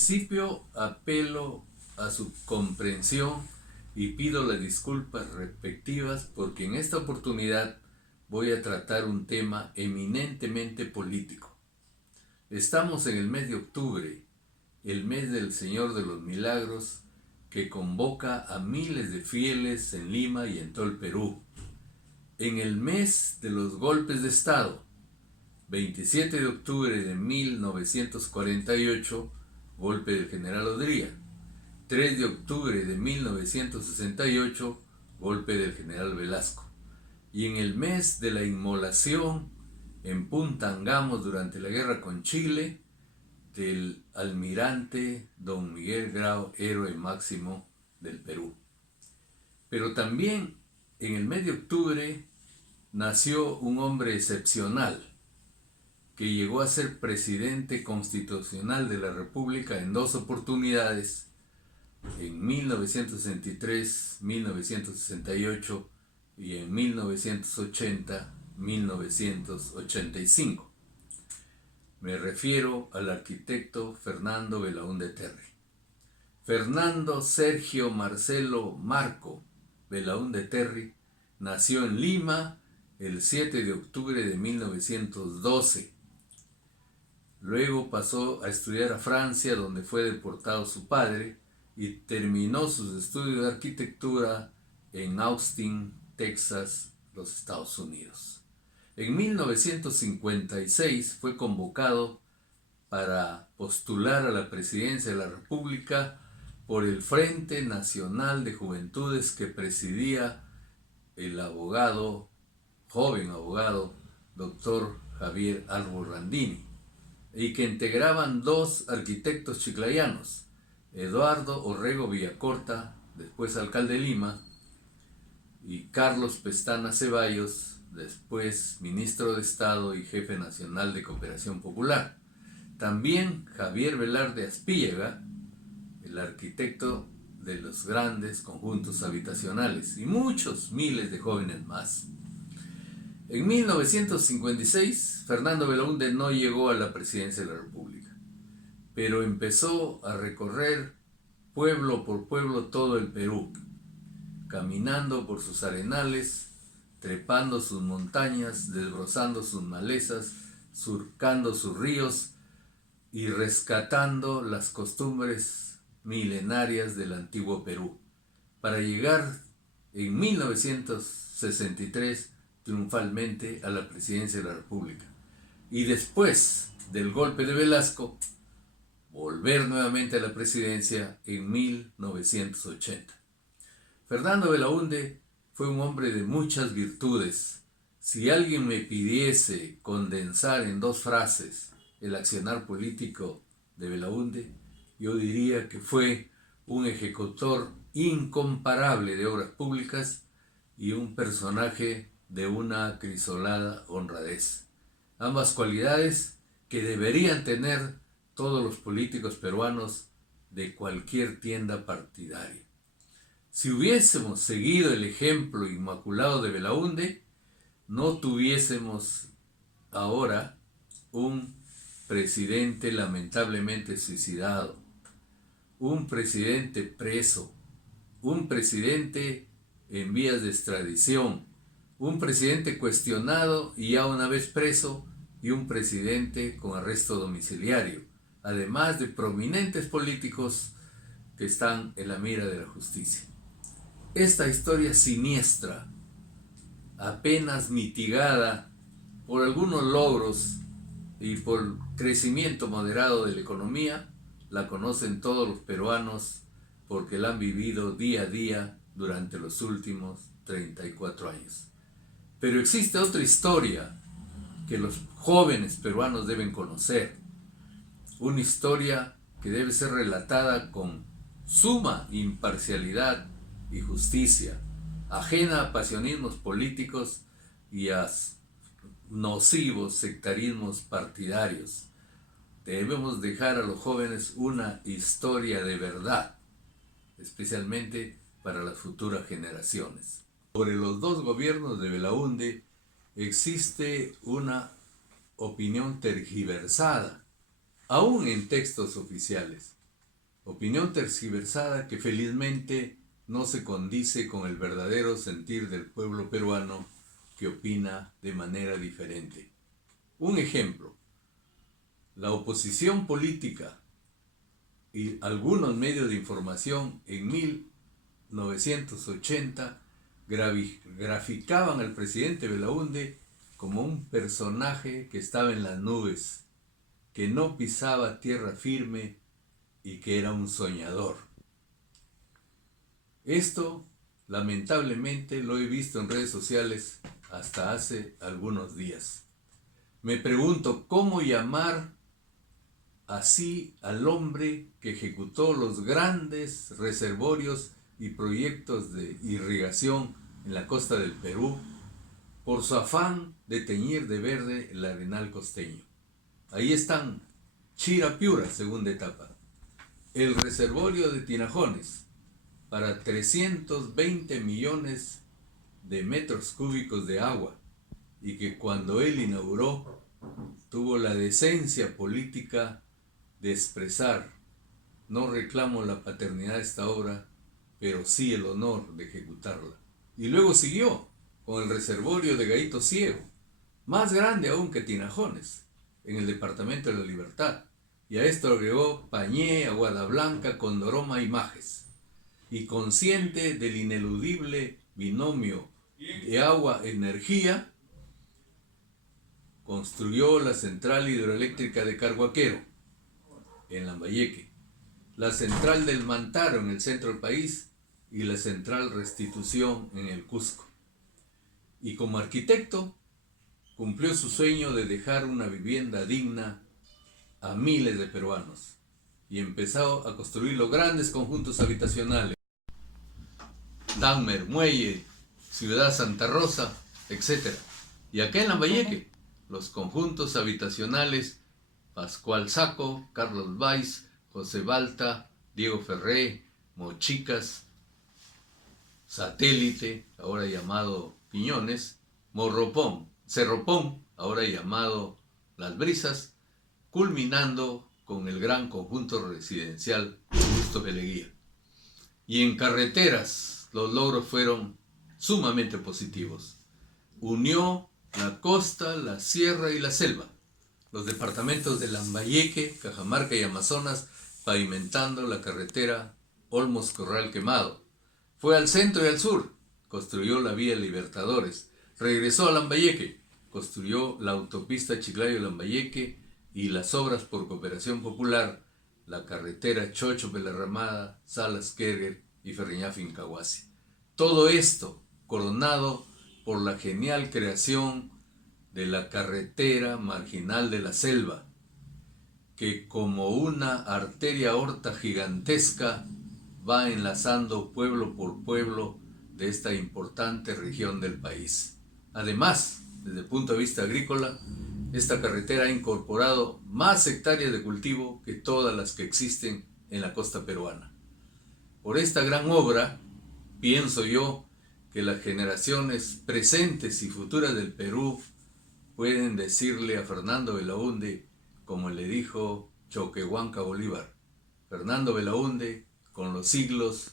principio apelo a su comprensión y pido las disculpas respectivas porque en esta oportunidad voy a tratar un tema eminentemente político. Estamos en el mes de octubre, el mes del Señor de los Milagros, que convoca a miles de fieles en Lima y en todo el Perú. En el mes de los golpes de Estado, 27 de octubre de 1948, golpe del general Odría. 3 de octubre de 1968, golpe del general Velasco. Y en el mes de la inmolación en Punta Angamos durante la guerra con Chile, del almirante don Miguel Grau, héroe máximo del Perú. Pero también en el mes de octubre nació un hombre excepcional que llegó a ser presidente constitucional de la República en 2 oportunidades, en 1963, 1968 y en 1980, 1985. Me refiero al arquitecto Fernando Belaúnde Terry. Fernando Sergio Marcelo Marco Belaúnde Terry nació en Lima el 7 de octubre de 1912. Luego pasó a estudiar a Francia, donde fue deportado su padre, y terminó sus estudios de arquitectura en Austin, Texas, los Estados Unidos. En 1956 fue convocado para postular a la presidencia de la República por el Frente Nacional de Juventudes que presidía el joven abogado, doctor Javier Alborrandini, y que integraban 2 arquitectos chiclayanos, Eduardo Orrego Villacorta, después alcalde de Lima, y Carlos Pestana Ceballos, después ministro de Estado y jefe nacional de Cooperación Popular. También Javier Velarde Aspíllaga, el arquitecto de los grandes conjuntos habitacionales, y muchos miles de jóvenes más. En 1956, Fernando Belaúnde no llegó a la presidencia de la República, pero empezó a recorrer pueblo por pueblo todo el Perú, caminando por sus arenales, trepando sus montañas, desbrozando sus malezas, surcando sus ríos y rescatando las costumbres milenarias del antiguo Perú, para llegar en 1963 triunfalmente a la presidencia de la República. Y después del golpe de Velasco, volver nuevamente a la presidencia en 1980. Fernando Belaúnde fue un hombre de muchas virtudes. Si alguien me pidiese condensar en 2 frases el accionar político de Belaúnde, yo diría que fue un ejecutor incomparable de obras públicas y un personaje de una acrisolada honradez. Ambas cualidades que deberían tener todos los políticos peruanos de cualquier tienda partidaria. Si hubiésemos seguido el ejemplo inmaculado de Belaúnde, no tuviésemos ahora un presidente lamentablemente suicidado, un presidente preso, un presidente en vías de extradición, un presidente cuestionado y ya una vez preso, y un presidente con arresto domiciliario, además de prominentes políticos que están en la mira de la justicia. Esta historia siniestra, apenas mitigada por algunos logros y por crecimiento moderado de la economía, la conocen todos los peruanos porque la han vivido día a día durante los últimos 34 años. Pero existe otra historia que los jóvenes peruanos deben conocer, una historia que debe ser relatada con suma imparcialidad y justicia, ajena a pasionismos políticos y a nocivos sectarismos partidarios. Debemos dejar a los jóvenes una historia de verdad, especialmente para las futuras generaciones. Sobre los 2 gobiernos de Belaúnde existe una opinión tergiversada, aún en textos oficiales. Opinión tergiversada que felizmente no se condice con el verdadero sentir del pueblo peruano que opina de manera diferente. Un ejemplo, la oposición política y algunos medios de información en 1980 graficaban al presidente Belaúnde como un personaje que estaba en las nubes, que no pisaba tierra firme y que era un soñador. Esto, lamentablemente, lo he visto en redes sociales hasta hace algunos días. Me pregunto cómo llamar así al hombre que ejecutó los grandes reservorios y proyectos de irrigación en la costa del Perú por su afán de teñir de verde el arenal costeño. Ahí están, Chirapiura, segunda etapa. El reservorio de Tinajones, para 320 millones de metros cúbicos de agua, y que cuando él inauguró, tuvo la decencia política de expresar: no reclamo la paternidad de esta obra, pero sí el honor de ejecutarla. Y luego siguió con el reservorio de Gallito Ciego, más grande aún que Tinajones, en el departamento de La Libertad. Y a esto agregó Pañé, Aguada Blanca, Condoroma y Majes. Y consciente del ineludible binomio de agua-energía, construyó la central hidroeléctrica de Carhuaquero, en Lambayeque, la central del Mantaro, en el centro del país, y la central Restitución, en el Cusco. Y como arquitecto, cumplió su sueño de dejar una vivienda digna a miles de peruanos, y empezó a construir los grandes conjuntos habitacionales: Dahmer, Muelle, Ciudad Santa Rosa, etc. Y acá en Lambayeque, los conjuntos habitacionales Pascual Saco, Carlos Valls, José Balta, Diego Ferré, Mochicas, Satélite, ahora llamado Piñones, Morropón, Cerropón, ahora llamado Las Brisas, culminando con el gran conjunto residencial Augusto Beleguía. Y en carreteras los logros fueron sumamente positivos. Unió la costa, la sierra y la selva, los departamentos de Lambayeque, Cajamarca y Amazonas, pavimentando la carretera Olmos-Corral Quemado. Fue al centro y al sur, construyó la vía Libertadores. Regresó a Lambayeque, construyó la autopista Chiclayo-Lambayeque y las obras por cooperación popular, la carretera Chocho-Belarramada, Salas-Kerguer y Ferriñafe-Incahuasi. Todo esto coronado por la genial creación de la carretera marginal de la selva, que como una arteria aorta gigantesca va enlazando pueblo por pueblo de esta importante región del país. Además, desde el punto de vista agrícola, esta carretera ha incorporado más hectáreas de cultivo que todas las que existen en la costa peruana. Por esta gran obra, pienso yo que las generaciones presentes y futuras del Perú pueden decirle a Fernando Belaúnde, como le dijo Choquehuanca Bolívar: Fernando Belaúnde, con los siglos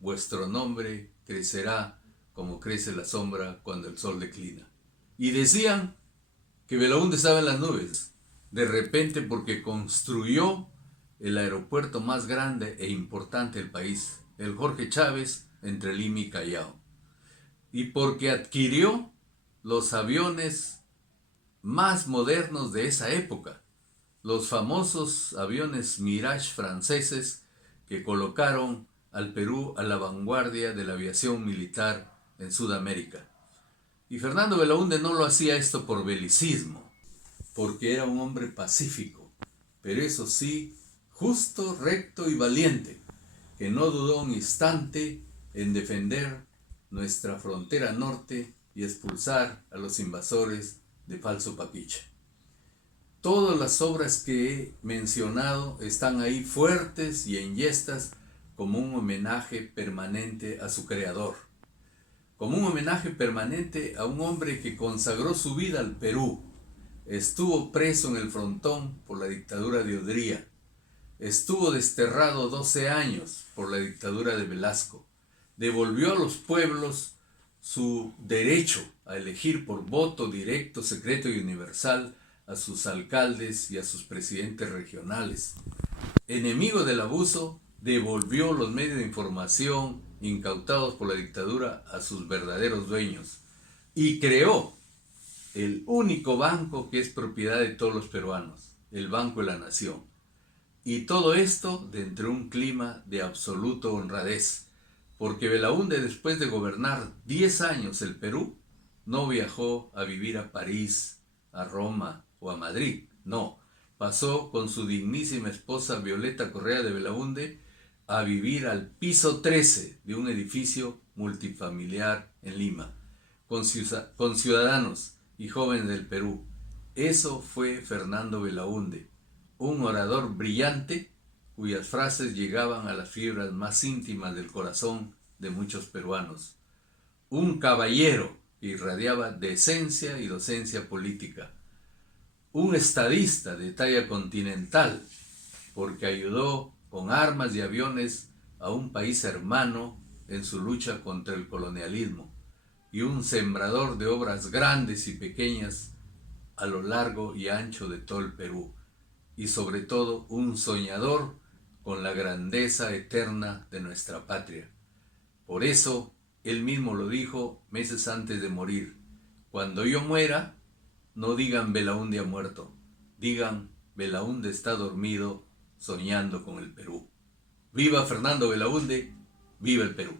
vuestro nombre crecerá como crece la sombra cuando el sol declina. Y decían que Belaúnde estaba en las nubes, de repente porque construyó el aeropuerto más grande e importante del país, el Jorge Chávez, entre Lima y Callao, y porque adquirió los aviones más modernos de esa época, los famosos aviones Mirage franceses que colocaron al Perú a la vanguardia de la aviación militar en Sudamérica. Y Fernando Belaúnde no lo hacía esto por belicismo, porque era un hombre pacífico, pero eso sí, justo, recto y valiente, que no dudó un instante en defender nuestra frontera norte y expulsar a los invasores de Falso Paquiche. Todas las obras que he mencionado están ahí fuertes y enyestas como un homenaje permanente a su creador, como un homenaje permanente a un hombre que consagró su vida al Perú. Estuvo preso en el frontón por la dictadura de Odría, estuvo desterrado 12 años por la dictadura de Velasco. Devolvió a los pueblos su derecho a elegir por voto directo, secreto y universal a sus alcaldes y a sus presidentes regionales. Enemigo del abuso, devolvió los medios de información incautados por la dictadura a sus verdaderos dueños y creó el único banco que es propiedad de todos los peruanos, el Banco de la Nación. Y todo esto dentro de un clima de absoluta honradez, porque Belaúnde, después de gobernar 10 años el Perú, no viajó a vivir a París, a Roma o a Madrid, no. Pasó con su dignísima esposa Violeta Correa de Belaúnde a vivir al piso 13 de un edificio multifamiliar en Lima, con ciudadanos y jóvenes del Perú. Eso fue Fernando Belaúnde, un orador brillante cuyas frases llegaban a las fibras más íntimas del corazón de muchos peruanos. Un caballero que irradiaba decencia y docencia política. Un estadista de talla continental, porque ayudó con armas y aviones a un país hermano en su lucha contra el colonialismo, y un sembrador de obras grandes y pequeñas a lo largo y ancho de todo el Perú, y sobre todo un soñador con la grandeza eterna de nuestra patria. Por eso, él mismo lo dijo meses antes de morir: cuando yo muera, no digan Belaúnde ha muerto, digan Belaúnde está dormido soñando con el Perú. ¡Viva Fernando Belaúnde! ¡Viva el Perú!